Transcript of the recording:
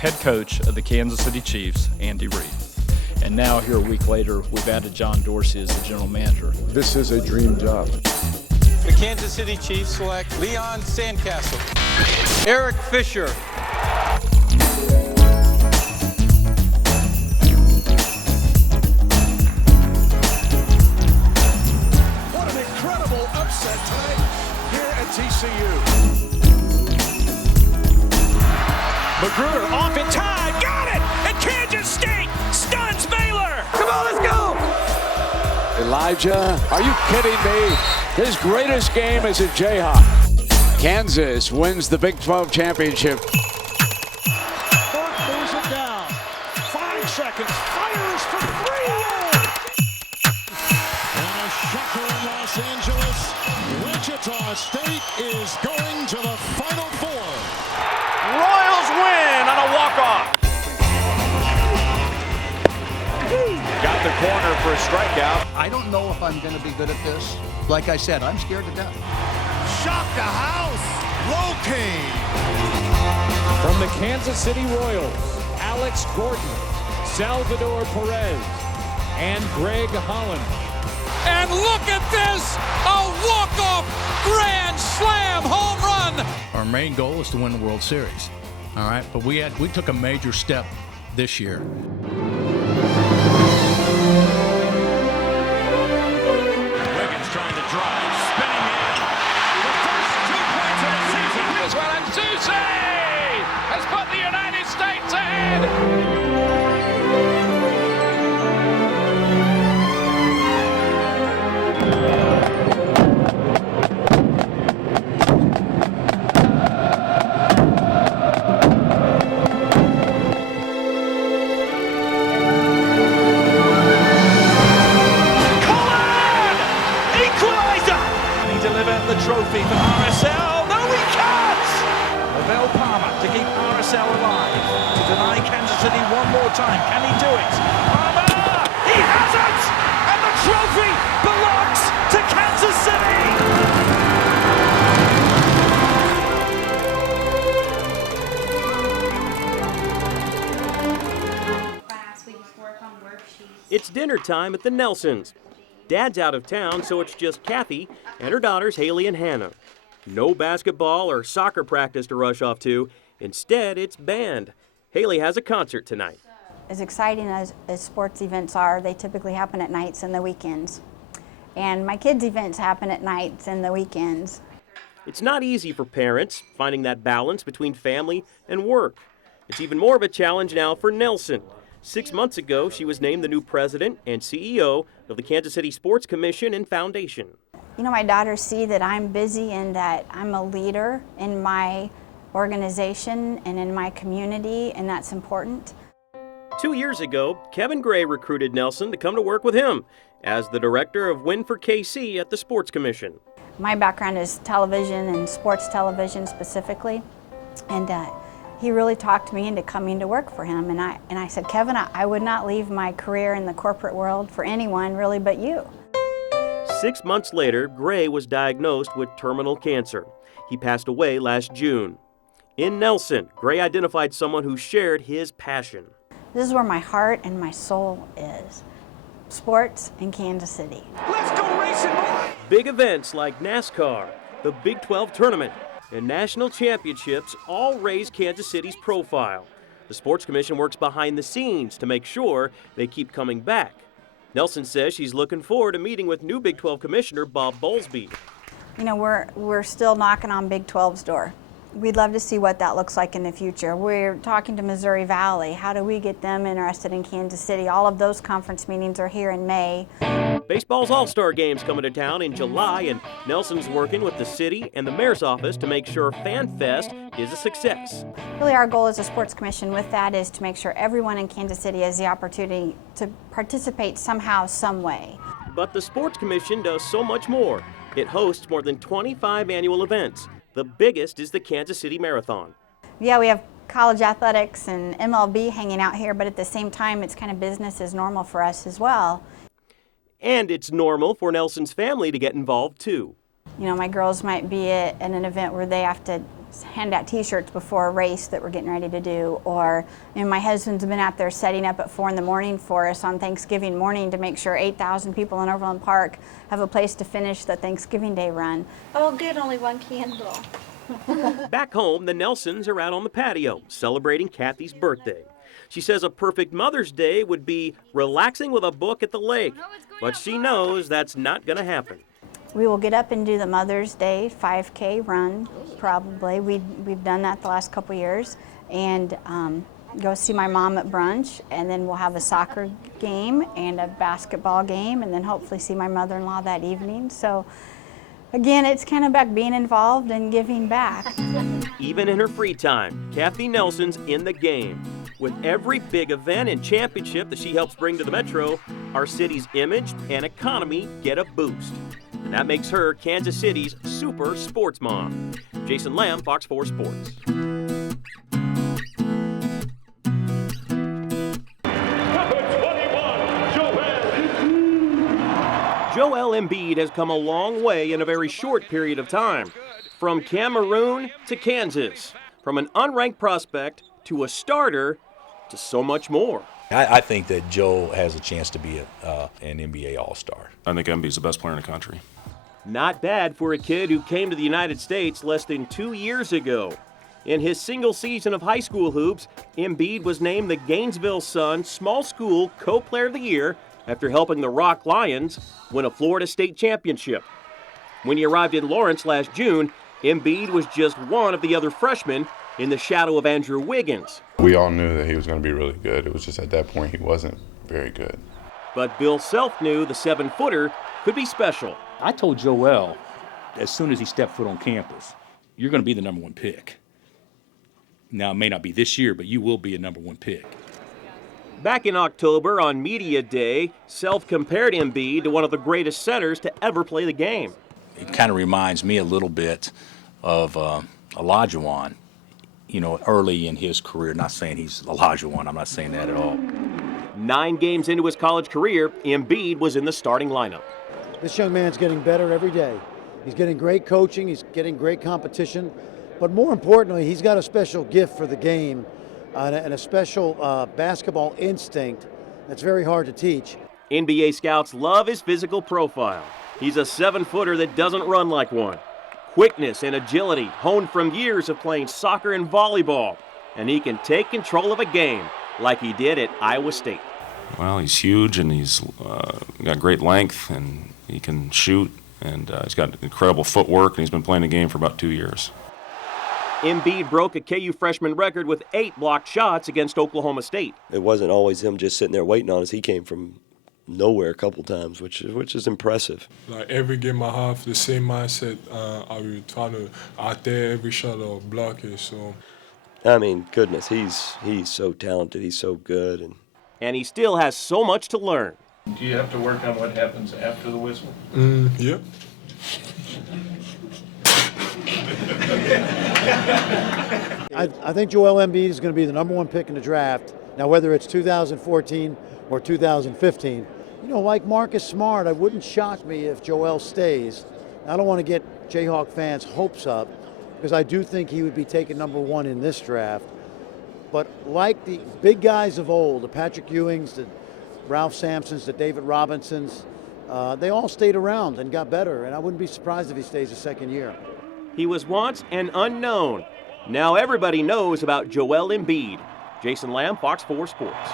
head coach of the Kansas City Chiefs, Andy Reid. And now, here a week later, we've added John Dorsey as the general manager. This is a dream job. The Kansas City Chiefs select Leon Sandcastle, Eric Fisher. What an incredible upset tonight here at TCU. Magruder off in time, got it! And Kansas State stuns Baylor! Come on, let's go! Elijah, are you kidding me? His greatest game is a Jayhawk. Kansas wins the Big 12 championship. Burke moves it down. 5 seconds. Fires for 3. And a shocker in Los Angeles. Wichita State is going to the Final Four. Royals win on a walk-off. Got the corner for a strikeout. I don't know if I'm going to be good at this. Like I said, I'm scared to death. Shock the house. Locane. From the Kansas City Royals, Alex Gordon, Salvador Perez, and Greg Holland. And look at this! A walk-off grand slam home run! Our main goal is to win the World Series. All right, but we took a major step this year. Wiggins trying to drive, spinning in. The first 2 points of the season. This one, and Susie has put the United States ahead. The trophy for RSL. No, he can't! Lavelle Palmer to keep RSL alive. To deny Kansas City one more time. Can he do it? Palmer! He has it! And the trophy belongs to Kansas City! It's dinner time at the Nelsons. Dad's out of town, so it's just Kathy and her daughters Haley and Hannah. No basketball or soccer practice to rush off to. Instead, it's band. Haley has a concert tonight. As exciting as sports events are, they typically happen at nights and the weekends. And my kids' events happen at nights and the weekends. It's not easy for parents, finding that balance between family and work. It's even more of a challenge now for Nelson. 6 months ago, she was named the new president and CEO of the Kansas City Sports Commission and Foundation. You know, my daughters see that I'm busy and that I'm a leader in my organization and in my community, and that's important. 2 years ago, Kevin Gray recruited Nelson to come to work with him as the director of Win for KC at the Sports Commission. My background is television and sports television specifically, and he really talked me into coming to work for him. And I said, Kevin, I would not leave my career in the corporate world for anyone really but you. 6 months later, Gray was diagnosed with terminal cancer. He passed away last June. In Nelson, Gray identified someone who shared his passion. This is where my heart and my soul is. Sports in Kansas City. Let's go racing, boy! Big events like NASCAR, the Big 12 tournament, and national championships all raise Kansas City's profile. The Sports Commission works behind the scenes to make sure they keep coming back. Nelson says she's looking forward to meeting with new Big 12 Commissioner Bob Bowlesby. You know, we're still knocking on Big 12's door. We'd love to see what that looks like in the future. We're talking to Missouri Valley. How do we get them interested in Kansas City? All of those conference meetings are here in May. Baseball's All-Star Games coming to town in July, and Nelson's working with the city and the mayor's office to make sure Fan Fest is a success. Really, our goal as a sports commission with that is to make sure everyone in Kansas City has the opportunity to participate somehow, some way. But the Sports Commission does so much more. It hosts more than 25 annual events. The biggest is the Kansas City Marathon. Yeah, we have college athletics and MLB hanging out here, but at the same time, it's kind of business as normal for us as well. And it's normal for Nelson's family to get involved, too. You know, my girls might be at an event where they have to hand out t-shirts before a race that we're getting ready to do, or my husband's been out there setting up at 4 in the morning for us on Thanksgiving morning to make sure 8,000 people in Overland Park have a place to finish the Thanksgiving Day run. Oh good, only one candle. Back home, the Nelsons are out on the patio celebrating Kathy's birthday. She says a perfect Mother's Day would be relaxing with a book at the lake, but she knows that's not going to happen. We will get up and do the Mother's Day 5K run, probably. We've done that the last couple years, and go see my mom at brunch, and then we'll have a soccer game and a basketball game, and then hopefully see my mother-in-law that evening. So again, it's kind of about being involved and giving back. Even in her free time, Kathy Nelson's in the game. With every big event and championship that she helps bring to the Metro, our city's image and economy get a boost. And that makes her Kansas City's super sports mom. Jason Lamb, Fox 4 Sports. Joel Embiid has come a long way in a very short period of time. From Cameroon to Kansas, from an unranked prospect to a starter to so much more. I think that Joe has a chance to be an NBA All-Star. I think Embiid's the best player in the country. Not bad for a kid who came to the United States less than 2 years ago. In his single season of high school hoops, Embiid was named the Gainesville Sun Small School Co-Player of the Year after helping the Rock Lions win a Florida State championship. When he arrived in Lawrence last June, Embiid was just one of the other freshmen in the shadow of Andrew Wiggins. We all knew that he was going to be really good. It was just at that point he wasn't very good. But Bill Self knew the 7-footer could be special. I told Joel, as soon as he stepped foot on campus, you're going to be the number 1 pick. Now, it may not be this year, but you will be a number 1 pick. Back in October on Media Day, Self compared Embiid to one of the greatest centers to ever play the game. It kind of reminds me a little bit of Olajuwon, early in his career. Not saying he's Olajuwon, I'm not saying that at all. 9 games into his college career, Embiid was in the starting lineup. This young man's getting better every day. He's getting great coaching, he's getting great competition, but more importantly, he's got a special gift for the game and a special basketball instinct that's very hard to teach. NBA scouts love his physical profile. He's a 7-footer that doesn't run like one. Quickness and agility honed from years of playing soccer and volleyball, and he can take control of a game like he did at Iowa State. Well, he's huge, and he's got great length, and he can shoot, and he's got incredible footwork, and he's been playing the game for about 2 years. Embiid broke a KU freshman record with 8 blocked shots against Oklahoma State. It wasn't always him just sitting there waiting on us. He came from nowhere a couple times, which is impressive. Like every game I have the same mindset. I will try to out there every shot or block it. So, I mean, goodness, he's so talented. He's so good, and he still has so much to learn. Do you have to work on what happens after the whistle? Yep. I think Joel Embiid is going to be the number 1 pick in the draft. Now, whether it's 2014 or 2015, like Marcus Smart, it wouldn't shock me if Joel stays. I don't want to get Jayhawk fans' hopes up because I do think he would be taken number 1 in this draft. But like the big guys of old, the Patrick Ewings, the Ralph Sampsons, the David Robinsons, they all stayed around and got better, and I wouldn't be surprised if he stays a second year. He was once an unknown. Now everybody knows about Joel Embiid. Jason Lamb, Fox 4 Sports.